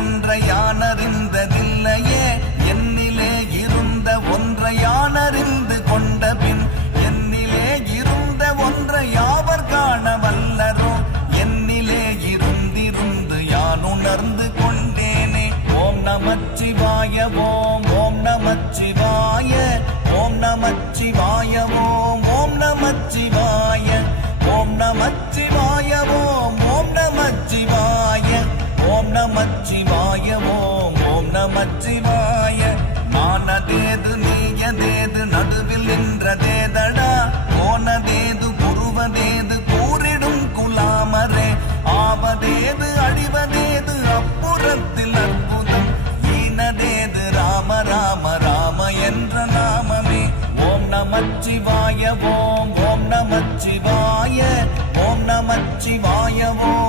ஒன்றை யானறிந்ததில்லையே என்னிலே இருந்த ஒன்றை யானறிந்து கொண்ட பின் என்னிலே இருந்த ஒன்றை யாவர் காண வல்லரோ என்னிலே இருந்திருந்து யான் உணர்ந்து கொண்டேனே. ஓம் நமச்சிவாய ஓம் ஓம் நமச்சிவாய ஓம் நமச்சிவாய ஓம் ஓம் நமச்சிவாய ஓம் நமச்சிவாய ஓம் ஓம் நமச்சிவாய ஓம் நமச்சிவாய ஓம் ஓம் நமச்சிவாய. மானதேது நீயதேது நடுவில் நின்றதேதடா போனதேது புருவதேது கூறிடும் குலாமரே ஆவதேது அழிவதேது அப்புறத்தில் அற்புதம் ஈனதேது ராம ராம ராம என்ற நாமமே. ஓம் நமச்சிவாய ஓம் ஓம் நமச்சிவாய ஓம் நமச்சிவாய ஓம்